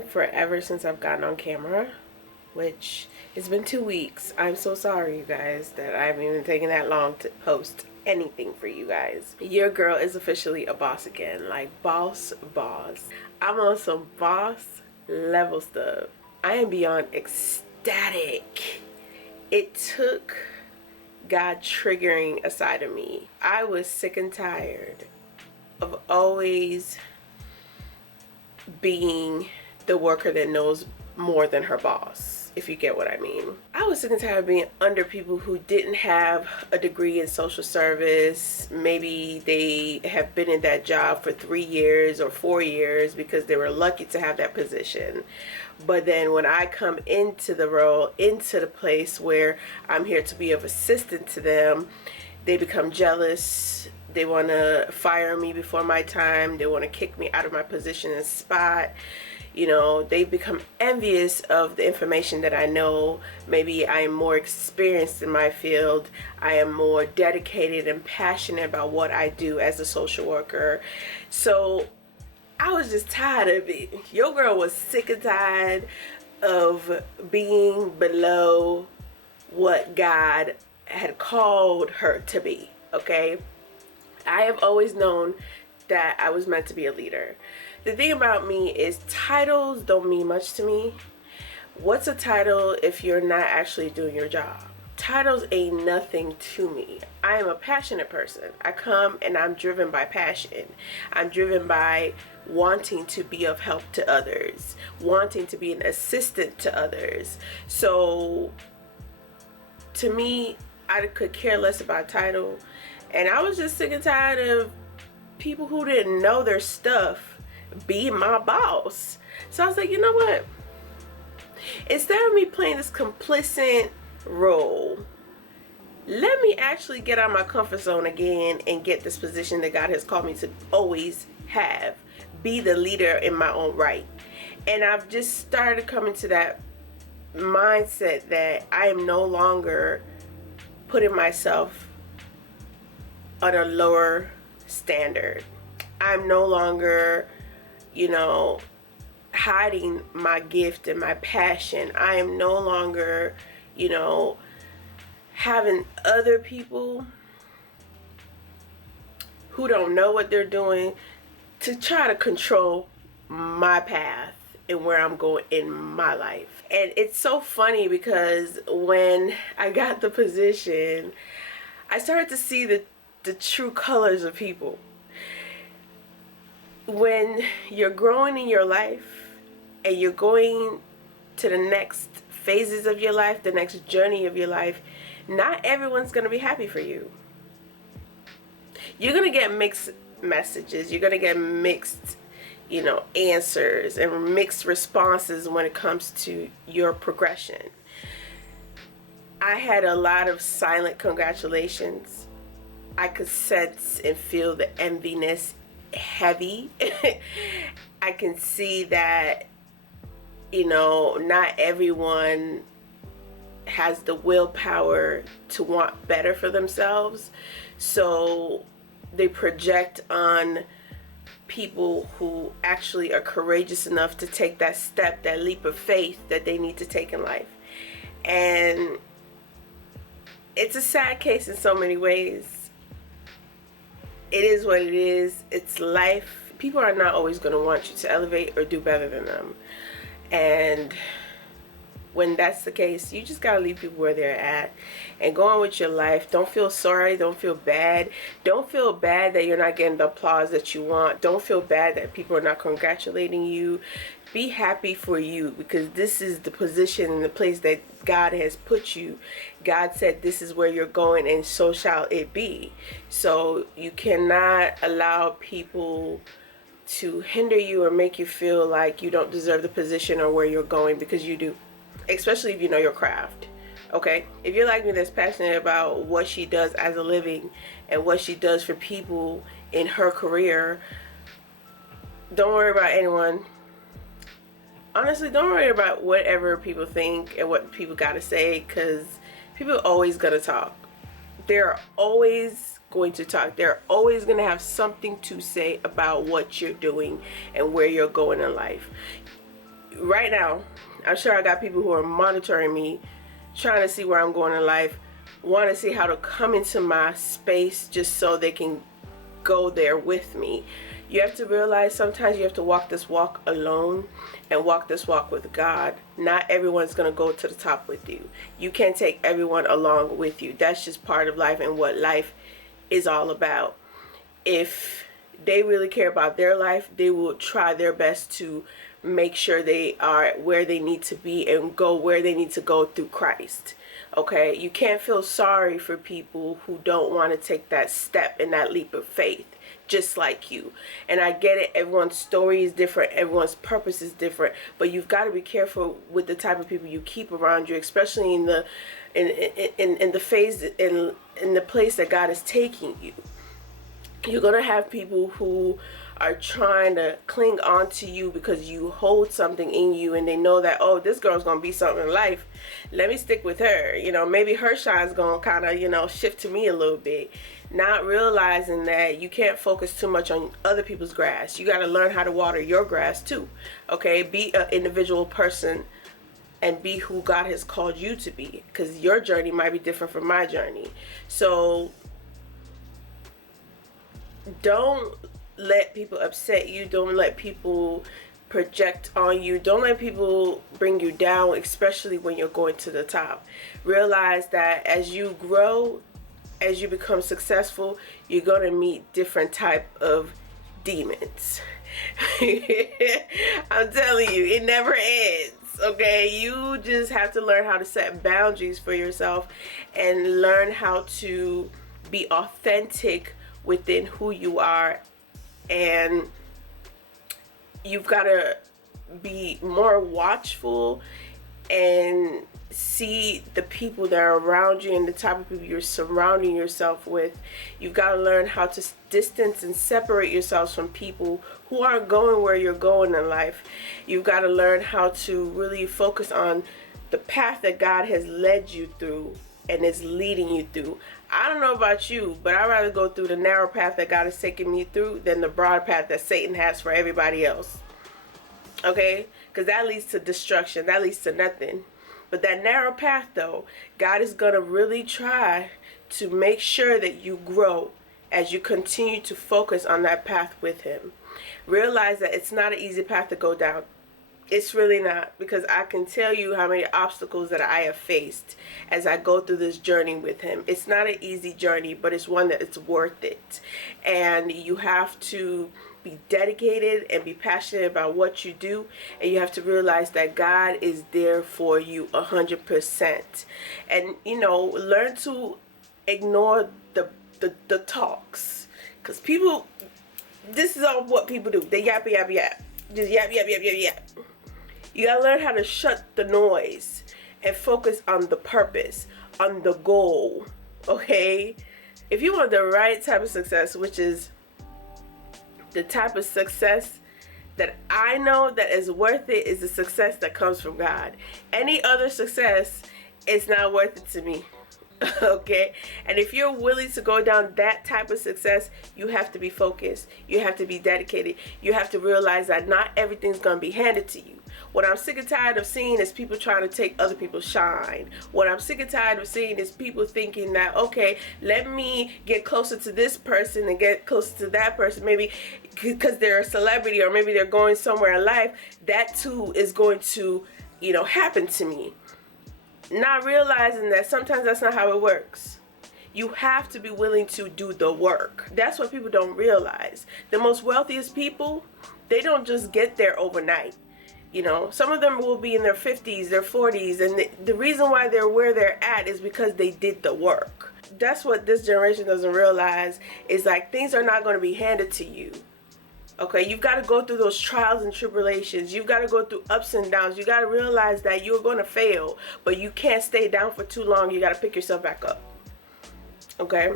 been forever since I've gotten on camera, which it's been 2 weeks. I'm so sorry, you guys, that I haven't even taken that long to post anything for you guys. Your girl is officially a boss again, like boss. I'm on some boss level stuff. I am beyond ecstatic. It took God triggering a side of me. I was sick and tired of always being the worker that knows more than her boss, if you get what I mean. I was sick and tired of being under people who didn't have a degree in social service. Maybe they have been in that job for 3 years or 4 years because they were lucky to have that position. But then when I come into the role, into the place where I'm here to be of assistance to them, they become jealous. They want to fire me before my time. They want to kick me out of my position and spot. You know, they become envious of the information that I know. Maybe I am more experienced in my field. I am more dedicated and passionate about what I do as a social worker. So I was just tired of it. Your girl was sick and tired of being below what God had called her to be, okay? I have always known that I was meant to be a leader. The thing about me is titles don't mean much to me. What's a title if you're not actually doing your job? Titles ain't nothing to me. I am a passionate person. I come and I'm driven by passion. I'm driven by wanting to be of help to others, wanting to be an assistant to others. So to me, I could care less about title. And I was just sick and tired of people who didn't know their stuff being my boss. So I was like, you know what? Instead of me playing this complicit role, let me actually get out of my comfort zone again and get this position that God has called me to always have. Be the leader in my own right. And I've just started coming to that mindset that I am no longer putting myself on a lower standard. I'm no longer, hiding my gift and my passion. I am no longer, having other people who don't know what they're doing to try to control my path and where I'm going in my life. And it's so funny because when I got the position, I started to see the true colors of people. When you're growing in your life and you're going to the next phases of your life, the next journey of your life, not everyone's going to be happy for you. You're going to get mixed messages. You're going to get mixed, answers and mixed responses when it comes to your progression. I had a lot of silent congratulations. I could sense and feel the enviness heavy. I can see that, not everyone has the willpower to want better for themselves. So they project on people who actually are courageous enough to take that step, that leap of faith that they need to take in life. And it's a sad case in so many ways. It is what it is. It's life. People are not always going to want you to elevate or do better than them. And when that's the case, you just gotta leave people where they're at and go on with your life. Don't feel sorry. Don't feel bad. Don't feel bad that you're not getting the applause that you want. Don't feel bad that people are not congratulating you. Be happy for you, because this is the position and the place that God has put you. God said this is where you're going, and so shall it be. So you cannot allow people to hinder you or make you feel like you don't deserve the position or where you're going, because you do. Especially if you know your craft. Okay, if you're like me, that's passionate about what she does as a living and what she does for people in her career, don't worry about anyone. Honestly, don't worry about whatever people think and what people gotta say, because people are always gonna talk. They're always going to talk. They're always gonna have something to say about what you're doing and where you're going in life. right now, I'm sure I got people who are monitoring me, trying to see where I'm going in life, want to see how to come into my space just so they can go there with me. You have to realize sometimes you have to walk this walk alone and walk this walk with God. Not everyone's going to go to the top with you. You can't take everyone along with you. That's just part of life and what life is all about. If they really care about their life, they will try their best to make sure they are where they need to be and go where they need to go through Christ. Okay, you can't feel sorry for people who don't want to take that step and that leap of faith just like you. And I get it, everyone's story is different, everyone's purpose is different, but you've got to be careful with the type of people you keep around you, especially in the phase in the place that God is taking you. You're going to have people who are trying to cling on to you because you hold something in you and they know that, oh, this girl's going to be something in life. Let me stick with her. You know, maybe her shine's going to kind of, you know, shift to me a little bit. Not realizing that you can't focus too much on other people's grass. You got to learn how to water your grass too. Okay, be an individual person and be who God has called you to be, because your journey might be different from my journey. So don't let people upset you. Don't let people project on you. Don't let people bring you down, especially when you're going to the top. Realize that as you grow, as you become successful, you're going to meet different type of demons. I'm telling you, it never ends. Okay, you just have to learn how to set boundaries for yourself and learn how to be authentic within who you are. And you've got to be more watchful and see the people that are around you and the type of people you're surrounding yourself with. You've got to learn how to distance and separate yourselves from people who aren't going where you're going in life. You've got to learn how to really focus on the path that God has led you through and is leading you through. I don't know about you, but I'd rather go through the narrow path that God has taken me through than the broad path that Satan has for everybody else. Okay? Because that leads to destruction. That leads to nothing. But that narrow path, though, God is going to really try to make sure that you grow as you continue to focus on that path with Him. Realize that it's not an easy path to go down. It's really not, because I can tell you how many obstacles that I have faced as I go through this journey with Him. It's not an easy journey, but it's one that it's worth it. And you have to be dedicated and be passionate about what you do, and you have to realize that God is there for you 100%. And you know, learn to ignore the talks, because people, this is all what people do. They yap, just yap. You gotta learn how to shut the noise and focus on the purpose, on the goal. Okay, if you want the right type of success, which is the type of success that I know that is worth it, is the success that comes from God. Any other success is not worth it to me. Okay, and if you're willing to go down that type of success, you have to be focused, you have to be dedicated, you have to realize that not everything's going to be handed to you. What I'm sick and tired of seeing is people trying to take other people's shine. What I'm sick and tired of seeing is people thinking that, okay, let me get closer to this person and get closer to that person, maybe because they're a celebrity or maybe they're going somewhere in life, that too is going to, you know, happen to me. Not realizing that sometimes that's not how it works. You have to be willing to do the work. That's what people don't realize. The most wealthiest people, they don't just get there overnight. You know, some of them will be in their 50s, their 40s, and the reason why they're where they're at is because they did the work. That's what this generation doesn't realize, is like things are not going to be handed to you. Okay, you've got to go through those trials and tribulations. You've got to go through ups and downs. You got to realize that you're going to fail, but you can't stay down for too long. You got to pick yourself back up. Okay?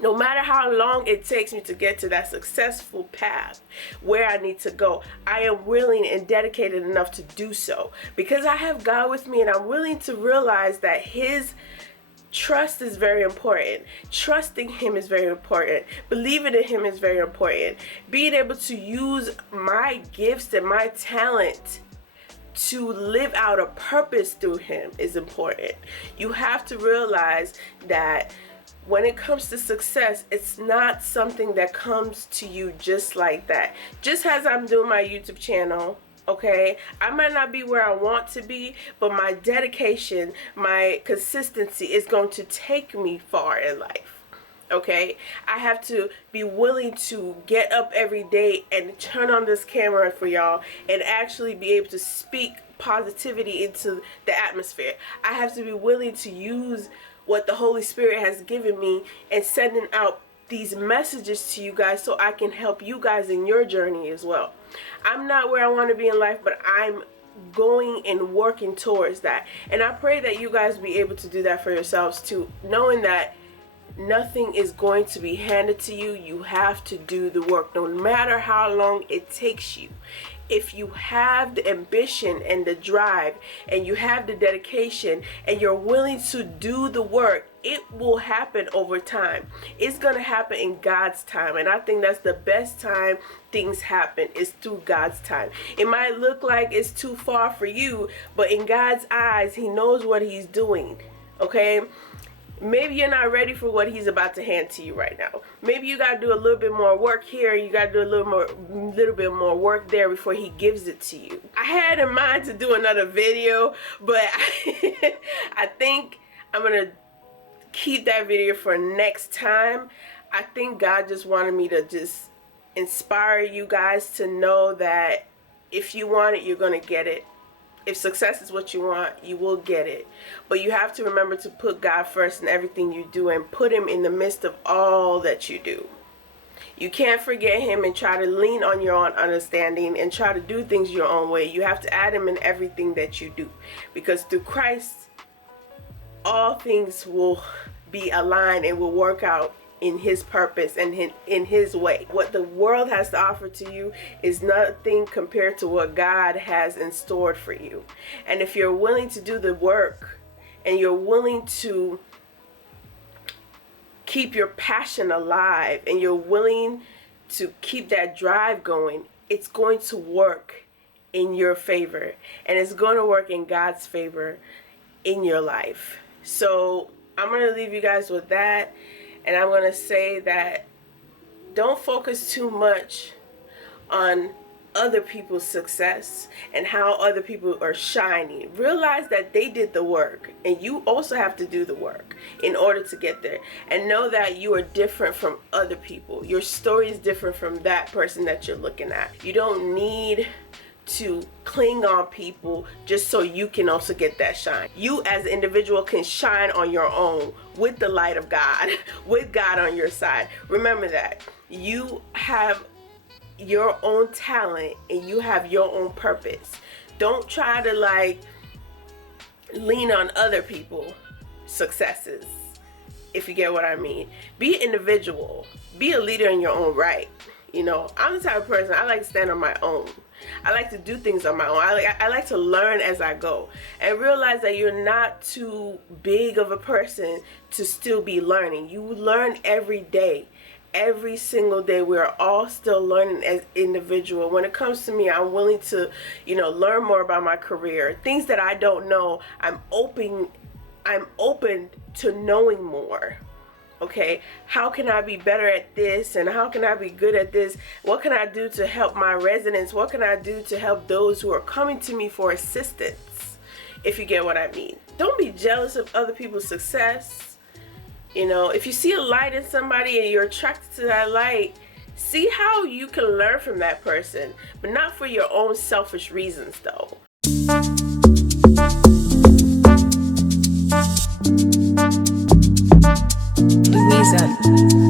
No matter how long it takes me to get to that successful path where I need to go, I am willing and dedicated enough to do so, because I have God with me, and I'm willing to realize that His trust is very important. Trusting Him is very important. Believing in Him is very important. Being able to use my gifts and my talent to live out a purpose through him is important. You have to realize that when it comes to success, it's not something that comes to you just like that. Just as I'm doing my YouTube channel, okay, I might not be where I want to be, but my dedication, my consistency is going to take me far in life. Okay, I have to be willing to get up every day and turn on this camera for y'all and actually be able to speak positivity into the atmosphere. I have to be willing to use what the Holy Spirit has given me and sending out these messages to you guys so I can help you guys in your journey as well. I'm not where I want to be in life, but I'm going and working towards that. And I pray that you guys be able to do that for yourselves too, knowing that nothing is going to be handed to you. You have to do the work, no matter how long it takes you. If you have the ambition and the drive and you have the dedication and you're willing to do the work, it will happen over time. It's going to happen in God's time. And I think that's the best time things happen, is through God's time. It might look like it's too far for you, but in God's eyes, he knows what he's doing. Okay? Maybe you're not ready for what he's about to hand to you right now. Maybe you got to do a little bit more work here. You got to do a little bit more work there before he gives it to you. I had in mind to do another video, but I think I'm going to keep that video for next time. I think God just wanted me to just inspire you guys to know that if you want it, you're going to get it. If success is what you want, you will get it. But you have to remember to put God first in everything you do and put him in the midst of all that you do. You can't forget him and try to lean on your own understanding and try to do things your own way. You have to add him in everything that you do. Because through Christ, all things will be aligned and will work out in his purpose and in his way. What the world has to offer to you is nothing compared to what God has in store for you. And if you're willing to do the work and you're willing to keep your passion alive and you're willing to keep that drive going, it's going to work in your favor, and it's going to work in God's favor in your life. So I'm going to leave you guys with that. And I'm going to say that don't focus too much on other people's success and how other people are shining. Realize that they did the work, and you also have to do the work in order to get there. And know that you are different from other people. Your story is different from that person that you're looking at. You don't need to cling on people just so you can also get that shine. You as an individual can shine on your own with the light of God, with God on your side. Remember that. You have your own talent and you have your own purpose. Don't try to lean on other people's successes, if you get what I mean. Be an individual. Be a leader in your own right. You know, I'm the type of person, I like to stand on my own. I like to do things on my own. I like to learn as I go and realize that you're not too big of a person to still be learning. You learn every day. Every single day. We're all still learning as individual. When it comes to me, I'm willing to, learn more about my career. Things that I don't know, I'm open to knowing more. Okay, how can I be better at this, and how can I be good at this? What can I do to help my residents? What can I do to help those who are coming to me for assistance? If you get what I mean. Don't be jealous of other people's success. If you see a light in somebody and you're attracted to that light, see how you can learn from that person, but not for your own selfish reasons though. Louisa.